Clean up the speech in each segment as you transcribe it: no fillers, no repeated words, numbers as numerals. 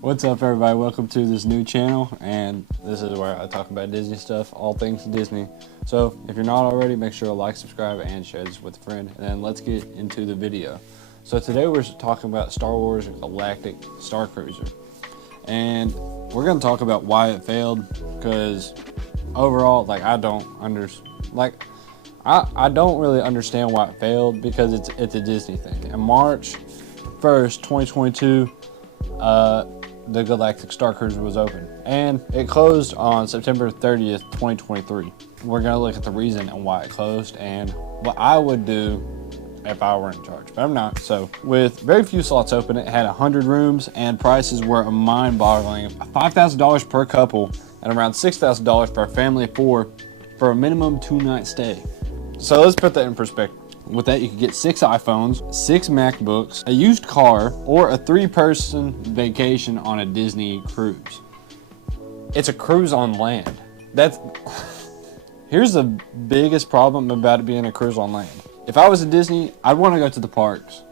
What's up, everybody? Welcome to this new channel, and this is where I talk about Disney stuff, all things Disney. So if you're not already, make sure to like, subscribe, and share this with a friend, and then let's get into the video. So today we're talking about Star Wars Galactic Starcruiser, and we're going to talk about why it failed, because overall, I don't really understand why it failed, because it's a Disney thing. On March 1st, 2022, the Galactic Starcruiser was open, and it closed on September 30th, 2023. We're going to look at the reason and why it closed and what I would do if I were in charge, but I'm not. So with very few slots open, it had 100 rooms, and prices were a mind-boggling $5,000 per couple and around $6,000 for a family of 4 for a minimum 2-night stay. So let's put that in perspective. With that, you could get 6 iPhones, 6 MacBooks, a used car, or a 3-person vacation on a Disney cruise. It's a cruise on land. Here's the biggest problem about it being a cruise on land. If I was at Disney, I'd want to go to the parks.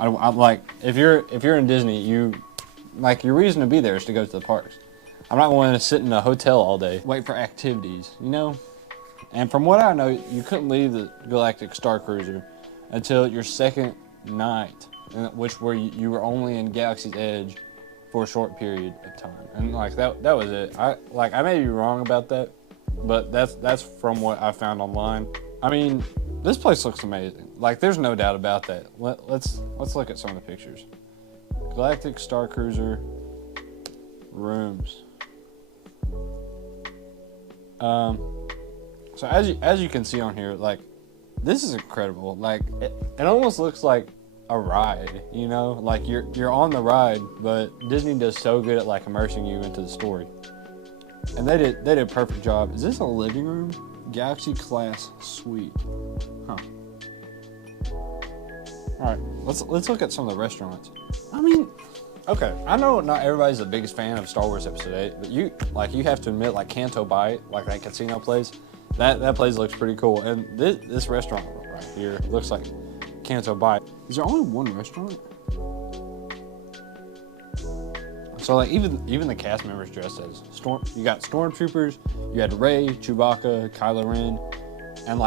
If you're in Disney, your reason to be there is to go to the parks. I'm not going to sit in a hotel all day, wait for activities, you know? And from what I know, you couldn't leave the Galactic Starcruiser until your second night, where you were only in Galaxy's Edge for a short period of time. And that was it. I may be wrong about that, but that's from what I found online. I mean, this place looks amazing. There's no doubt about that. Let's look at some of the pictures. Galactic Starcruiser rooms. So as you can see on here, this is incredible. It almost looks like a ride, you know? You're on the ride, but Disney does so good at immersing you into the story. And they did a perfect job. Is this a living room? Galaxy class suite. Huh. All right, let's look at some of the restaurants. I mean, okay, I know not everybody's the biggest fan of Star Wars Episode 8, but you have to admit, Canto Bight, that casino place, that place looks pretty cool. And this restaurant right here looks like Canto Bight. Is there only one restaurant? So even the cast members dressed as you got stormtroopers, you had Rey, Chewbacca, Kylo Ren, and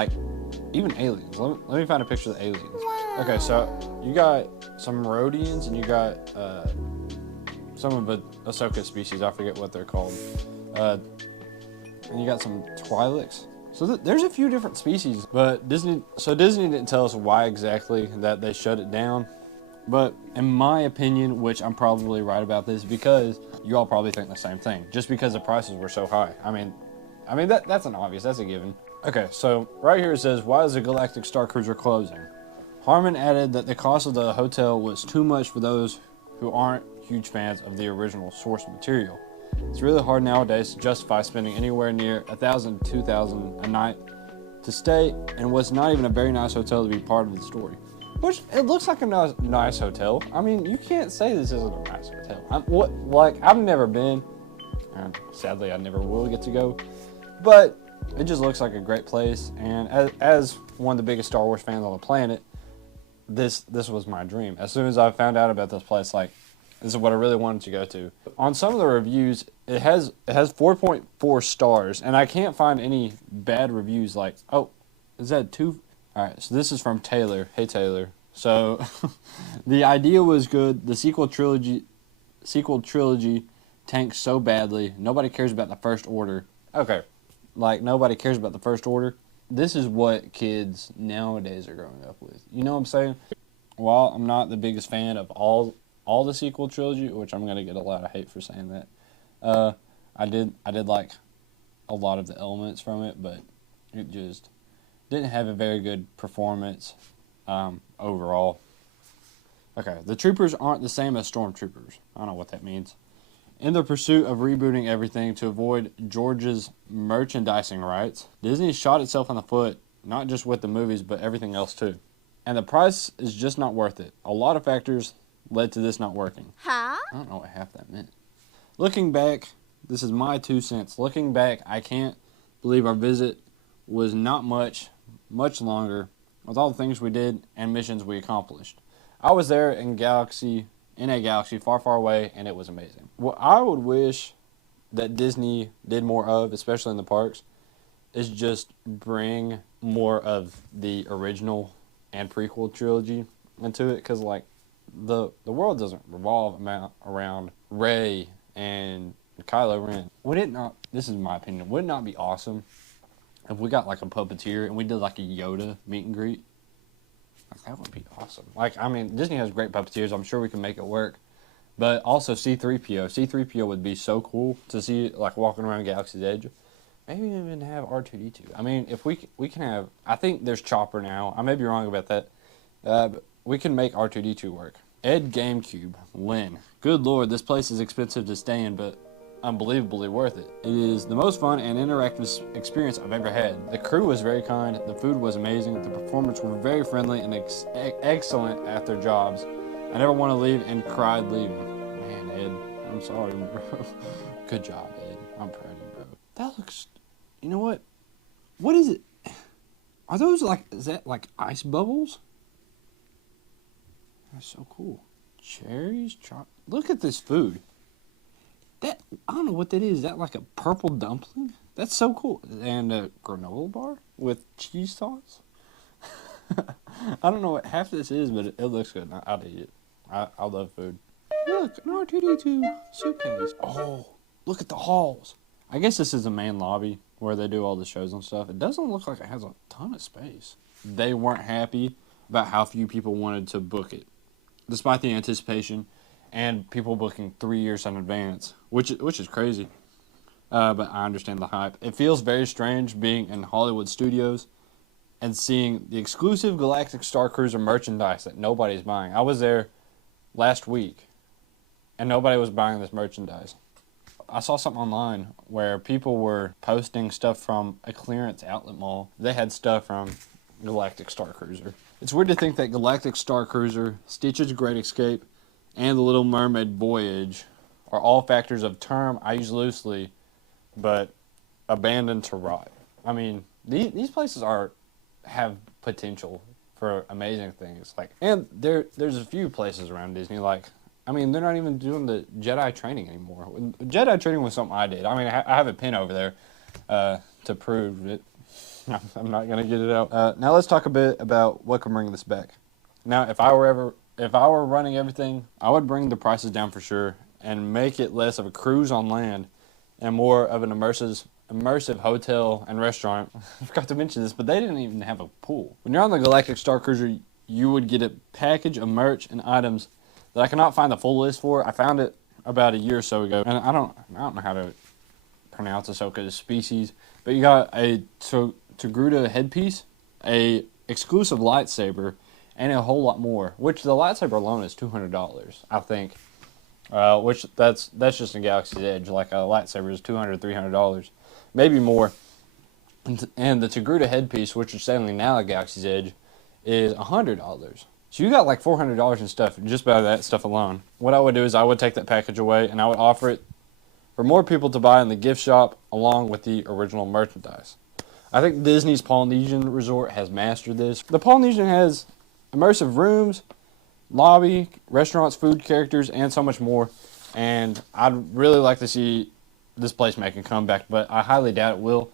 even aliens. Let me find a picture of the aliens. Okay, so you got some Rodians, and you got some of the Ahsoka species. I forget what they're called. And you got some Twi'leks. So there's a few different species, but Disney didn't tell us why exactly that they shut it down. But in my opinion, which I'm probably right about this, because you all probably think the same thing, just because the prices were so high. I mean that's an obvious, that's a given. Okay, so right here it says, why is the Galactic Starcruiser closing? Harmon added that the cost of the hotel was too much for those who aren't huge fans of the original source material. It's really hard nowadays to justify spending anywhere near $1,000 to $2,000 a night to stay, and what's not even a very nice hotel to be part of the story. Which, it looks like a nice hotel. I mean, you can't say this isn't a nice hotel. I've never been, and sadly I never will get to go, but it just looks like a great place. And as one of the biggest Star Wars fans on the planet, this was my dream. As soon as I found out about this place, this is what I really wanted to go to. On some of the reviews, it has 4.4 stars, and I can't find any bad reviews. Oh, is that 2? All right, so this is from Taylor. Hey, Taylor. So the idea was good. The sequel trilogy tanks so badly. Nobody cares about the First Order. Okay, nobody cares about the First Order. This is what kids nowadays are growing up with. You know what I'm saying? While I'm not the biggest fan of all the sequel trilogy, which I'm gonna get a lot of hate for saying that, I did like a lot of the elements from it, but it just didn't have a very good performance overall. Okay, the troopers aren't the same as stormtroopers. I don't know what that means. In the pursuit of rebooting everything to avoid George's merchandising rights, Disney shot itself in the foot, not just with the movies, but everything else too. And the price is just not worth it. A lot of factors led to this not working. Huh? I don't know what half that meant. Looking back, this is my 2 cents. Looking back, I can't believe our visit was not much longer with all the things we did and missions we accomplished. I was there in Galaxy in a galaxy far, far away, and it was amazing. What I would wish that Disney did more of, especially in the parks, is just bring more of the original and prequel trilogy into it, because like the world doesn't revolve around Rey and Kylo Ren. Would it not? This is my opinion. Would it not be awesome if we got like a puppeteer and we did like a Yoda meet and greet? Like, that would be awesome. Like, I mean, Disney has great puppeteers. I'm sure we can make it work. But also C-3PO. C-3PO would be so cool to see, like, walking around Galaxy's Edge. Maybe even have R2-D2. I mean, if we can have... I think there's Chopper now. I may be wrong about that. But we can make R2-D2 work. Ed GameCube. Lynn. Good Lord, this place is expensive to stay in, but unbelievably worth it. It is the most fun and interactive experience I've ever had. The crew was very kind, the food was amazing, the performers were very friendly and excellent at their jobs. I never want to leave and cried leaving. Man, Ed, I'm sorry, bro. Good job, Ed. I'm proud of you, bro. That looks... You know what? What is it? Are those like... Is that like ice bubbles? That's so cool. Cherries, look at this food. That, I don't know what that is. Is that like a purple dumpling? That's so cool. And a granola bar with cheese sauce? I don't know what half this is, but it looks good. I'll eat it. I love food. Look, an R2-D2 suitcase. Oh, look at the halls. I guess this is the main lobby where they do all the shows and stuff. It doesn't look like it has a ton of space. They weren't happy about how few people wanted to book it, despite the anticipation and people booking 3 years in advance, which is crazy. But I understand the hype. It feels very strange being in Hollywood studios and seeing the exclusive Galactic Starcruiser merchandise that nobody's buying. I was there last week, and nobody was buying this merchandise. I saw something online where people were posting stuff from a clearance outlet mall. They had stuff from Galactic Starcruiser. It's weird to think that Galactic Starcruiser, Stitch's Great Escape, and The Little Mermaid Voyage are all factors of term I use loosely, but abandoned to rot. I mean, these places have potential for amazing things. Like, and there's a few places around Disney. Like, I mean, they're not even doing the Jedi training anymore. Jedi training was something I did. I mean, I have a pin over there to prove it. I'm not gonna get it out. Now let's talk a bit about what can bring this back. Now, if I were running everything, I would bring the prices down for sure and make it less of a cruise on land and more of an immersive hotel and restaurant. I forgot to mention this, but they didn't even have a pool. When you're on the Galactic Starcruiser, you would get a package of merch and items that I cannot find the full list for. I found it about a year or so ago, and I don't know how to pronounce Ahsoka's species, but you got a Togruta headpiece, a exclusive lightsaber, and a whole lot more, which the lightsaber alone is $200, I think. Which that's just in Galaxy's Edge. Like a lightsaber is $200, $300, maybe more. And the Togruta headpiece, which is selling now at Galaxy's Edge, is $100. So you got like $400 in stuff just by that stuff alone. What I would do is I would take that package away and I would offer it for more people to buy in the gift shop along with the original merchandise. I think Disney's Polynesian Resort has mastered this. The Polynesian has immersive rooms, lobby, restaurants, food, characters, and so much more. And I'd really like to see this place make a comeback, but I highly doubt it will.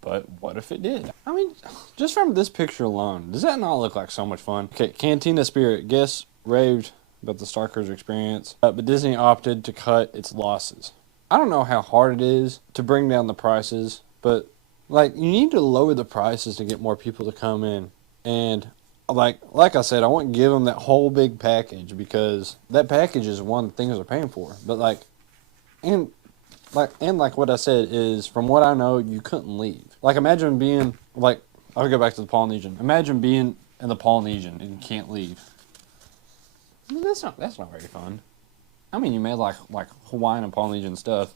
But what if it did? I mean, just from this picture alone, does that not look like so much fun? Okay, Cantina Spirit. Guests raved about the Starcruiser experience, but Disney opted to cut its losses. I don't know how hard it is to bring down the prices, but like, you need to lower the prices to get more people to come in. And like I said, I wouldn't give them that whole big package because that package is one of the things they're paying for. But like what I said is, from what I know, you couldn't leave. Like, imagine being like, I'll go back to the Polynesian. Imagine being in the Polynesian and you can't leave. I mean, that's not very fun. I mean, you may like Hawaiian and Polynesian stuff,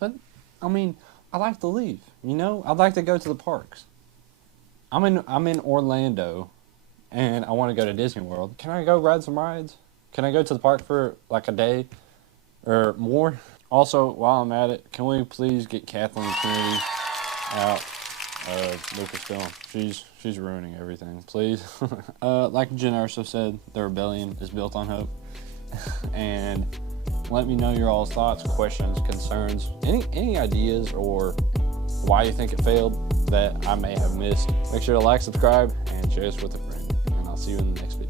but I mean, I like to leave. You know, I'd like to go to the parks. I'm in Orlando, and I want to go to Disney World. Can I go ride some rides? Can I go to the park for like a day or more? Also, while I'm at it, can we please get Kathleen Kennedy out Lucasfilm. She's ruining everything. Please. Like Jen Urso said, the rebellion is built on hope. And let me know your all's thoughts, questions, concerns, any ideas, or why you think it failed that I may have missed. Make sure to like, subscribe, and share this with a friend. And I'll see you in the next video.